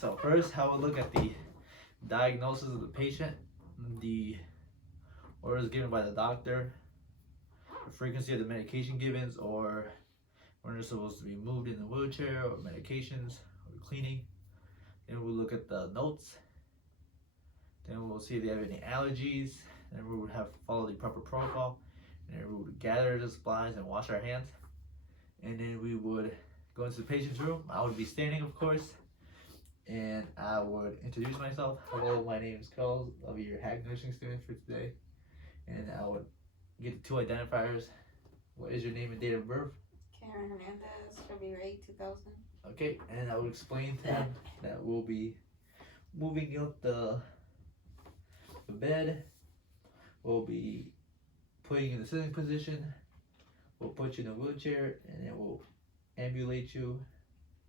So first, I will look at the diagnosis of the patient, the orders given by the doctor, the frequency of the medication given, or when they're supposed to be moved in the wheelchair, or medications, or cleaning. Then we'll look at the notes. Then we'll see if they have any allergies. Then we would have to follow the proper protocol. And then we would gather the supplies and wash our hands. And then we would go into the patient's room. I would be standing, of course. And I would introduce myself. Hello, my name is Carl. I'll be your HAG nursing student for today. And I would get the two identifiers. What is your name and date of birth? Karen Hernandez, February 2000. Okay, and I would explain to them that we'll be moving up the bed. We'll be putting you in the sitting position. We'll put you in a wheelchair, and then we'll ambulate you,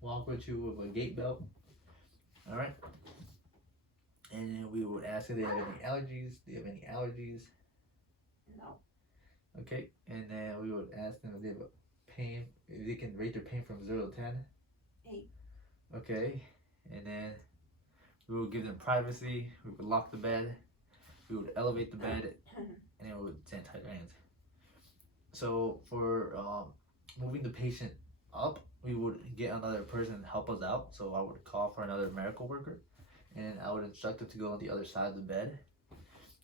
walk with you with a gait belt. All right. And then we would ask if they have any allergies. Do you have any allergies? No. Okay. And then we would ask them if they have a pain. If they can rate their pain from 0 to 10. 8. Okay. And then we would give them privacy. We would lock the bed. We would elevate the bed, and then we would sanitize our hands. So for moving the patient up, we would get another person to help us out. So I would call for another medical worker, and I would instruct them to go on the other side of the bed.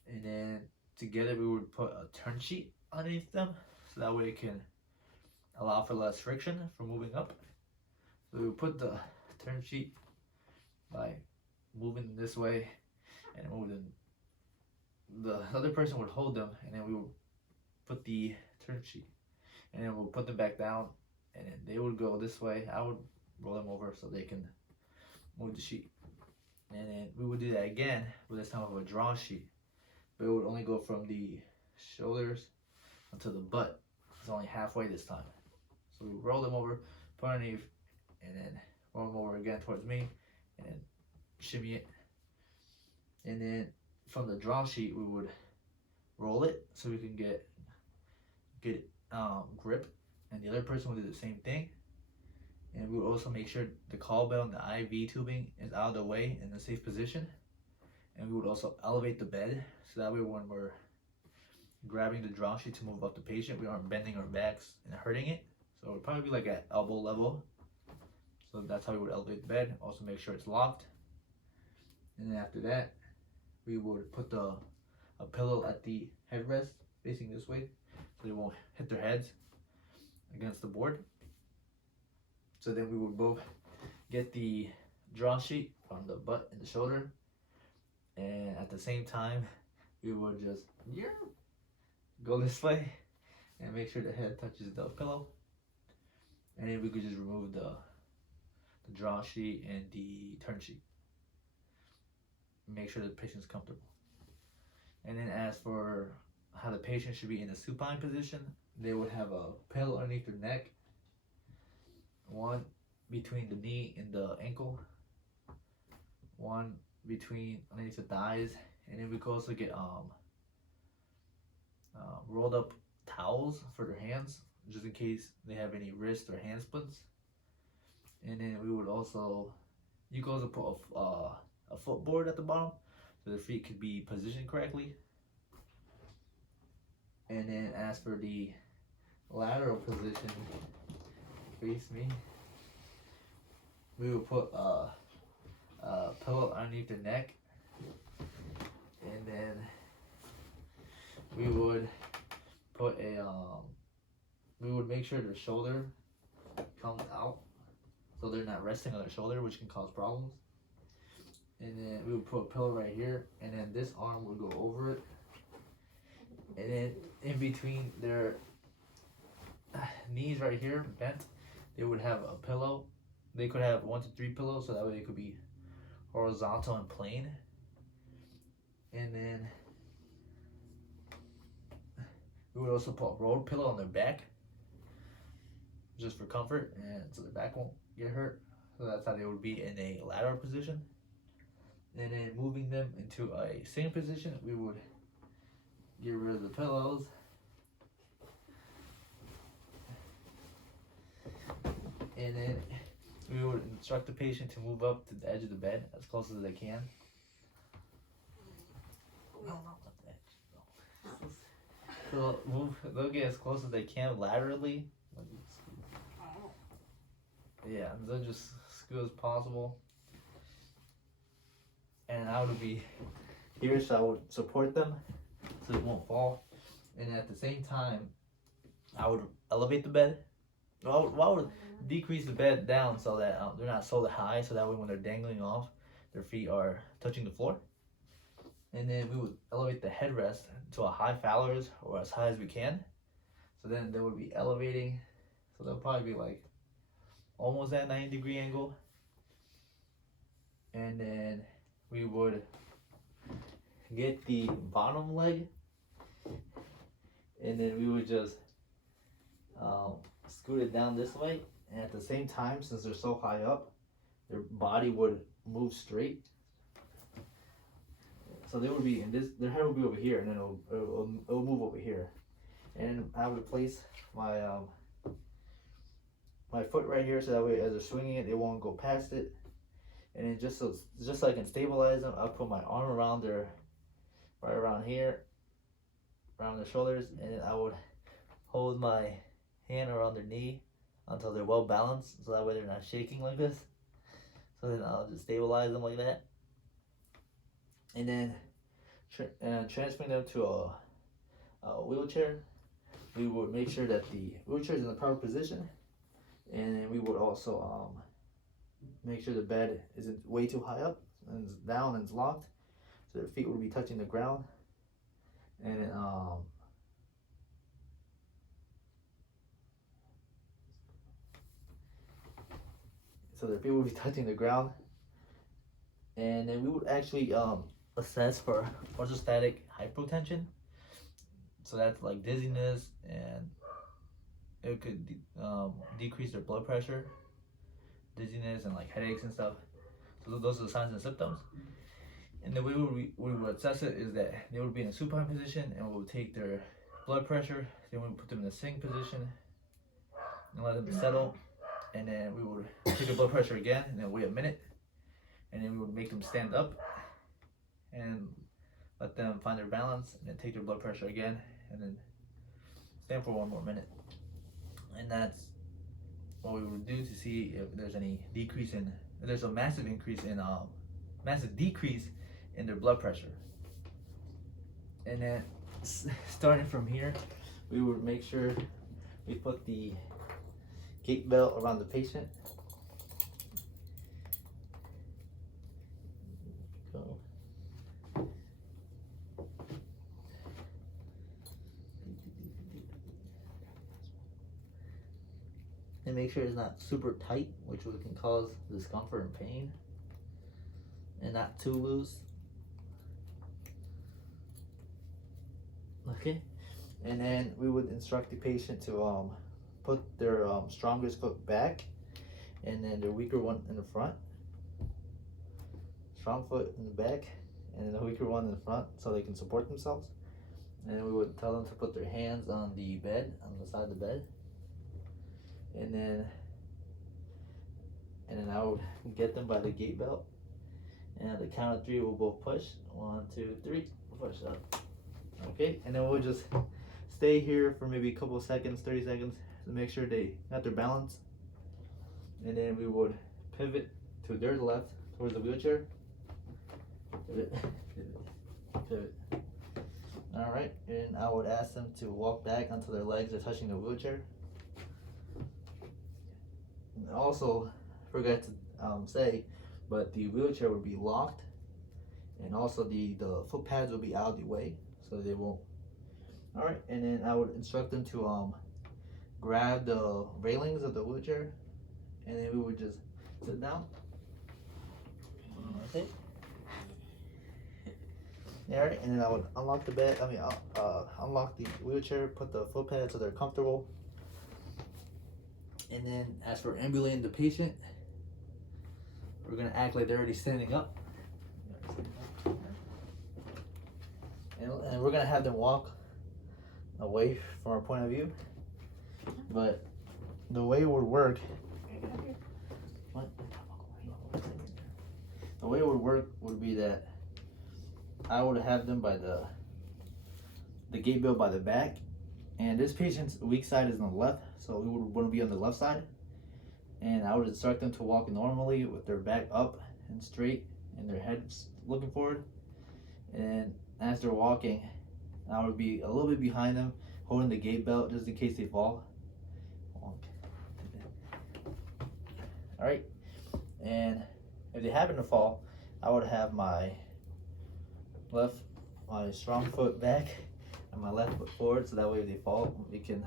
And then together we would put a turn sheet underneath them, so that way it can allow for less friction for moving up. So we would put the turn sheet by moving this way and moving. The other person would hold them, and then we would put the turn sheet, and then we'll put them back down, and then they would go this way. I would roll them over so they can move the sheet, and then we would do that again with this time of a draw sheet, but it would only go from the shoulders until the butt. It's only halfway this time. So we roll them over, put underneath, and then roll them over again towards me, and then shimmy it, and then from the draw sheet we would roll it so we can get grip, and the other person would do the same thing. And we would also make sure the call bell and the IV tubing is out of the way in a safe position. And we would also elevate the bed so that way when we're grabbing the draw sheet to move up the patient, we aren't bending our backs and hurting it. So it would probably be like at elbow level. So that's how we would elevate the bed. Also make sure it's locked. And then after that, we would put a pillow at the headrest facing this way so they won't hit their heads against the board. So then we would both get the draw sheet from the butt and the shoulder, and at the same time we would just go this way and make sure the head touches the pillow, and then we could just remove the draw sheet and the turn sheet. Make sure the patient's comfortable. And then as for how the patient should be in the supine position, they would have a pillow underneath their neck, one between the knee and the ankle, one between underneath the thighs, and then we could also get rolled up towels for their hands, just in case they have any wrist or hand splints. And then we would also, you could also put a footboard at the bottom so their feet could be positioned correctly. And then as for the lateral position, face me, we would put a pillow underneath their neck, and then we would put we would make sure their shoulder comes out so they're not resting on their shoulder, which can cause problems. And then we would put a pillow right here, and then this arm would go over it, and then in between their knees right here bent, they would have a pillow. They could have 1 to 3 pillows, so that way it could be horizontal and plane. And then we would also put a rolled pillow on their back just for comfort, and so their back won't get hurt. So that's how they would be in a lateral position. And then moving them into a sitting position, we would get rid of the pillows. And then we would instruct the patient to move up to the edge of the bed as close as they can. No, not the edge. No. So they'll get as close as they can laterally. Oh. Yeah, they'll just scoot as possible. And I would be here, so I would support them so it won't fall. And at the same time, I would elevate the bed. I would decrease the bed down so that they're not so high, so that way when they're dangling off, their feet are touching the floor. And then we would elevate the headrest to a high Fowler's or as high as we can. So then they would be elevating. So they'll probably be like almost at 90-degree angle. And then we would get the bottom leg, and then we would just scoot it down this way. And at the same time, since they're so high up, their body would move straight. So they would be in this. Their head would be over here, and then it'll move over here. And I would place my my foot right here, so that way as they're swinging it, they won't go past it. And then just so I can stabilize them, I'll put my arm around right around here, around their shoulders, and then I would hold my hand around their knee until they're well balanced, so that way they're not shaking like this. So then I'll just stabilize them like that, and then transferring them to a wheelchair. We would make sure that the wheelchair is in the proper position, and then we would also make sure the bed isn't way too high up and it's down and it's locked, so their feet would be touching the ground. And then, so their feet would be touching the ground. And then we would actually assess for orthostatic hypotension. So that's like dizziness, and it could decrease their blood pressure, dizziness, and like headaches and stuff. So those are the signs and symptoms. And the way we would assess it is that they would be in a supine position, and we would take their blood pressure, then we would put them in a sitting position and let them settle. And then we would take their blood pressure again, and then wait a minute, and then we would make them stand up and let them find their balance, and then take their blood pressure again, and then stand for 1 more minute. And that's what we would do to see if there's any decrease in, if there's a massive decrease in their blood pressure. And then starting from here, we would make sure we put the gait belt around the patient. Go. And make sure it's not super tight, which can cause discomfort and pain, and not too loose. Okay, and then we would instruct the patient to put their strongest foot back, and then their weaker one in the front. Strong foot in the back, and then the weaker one in the front, so they can support themselves. And we would tell them to put their hands on the bed, on the side of the bed. And then I would get them by the gait belt, and at the count of 3 we'll both push. 1, 2, 3, push up. Okay, and then we'll just stay here for maybe a couple of seconds, 30 seconds, to make sure they got their balance. And then we would pivot to their left towards the wheelchair. Pivot, pivot, pivot. All right, and I would ask them to walk back until their legs are touching the wheelchair. Also, forgot to say, but the wheelchair would be locked, and also the foot pads will be out of the way, so they won't. All right, and then I would instruct them to grab the railings of the wheelchair, and then we would just sit down. Okay. All right, and then I would unlock the bed. Unlock the wheelchair, put the foot pads so they're comfortable. And then, as for ambulating the patient, we're gonna act like they're already standing up. And we're gonna have them walk away from our point of view. But the way it would work What? The way it would work would be that I would have them by the gait belt by the back, and this patient's weak side is on the left, so we would want to be on the left side. And I would instruct them to walk normally with their back up and straight and their heads looking forward. And as they're walking, I would be a little bit behind them, holding the gait belt just in case they fall. Alright, and if they happen to fall, I would have my strong foot back and my left foot forward, so that way if they fall, we can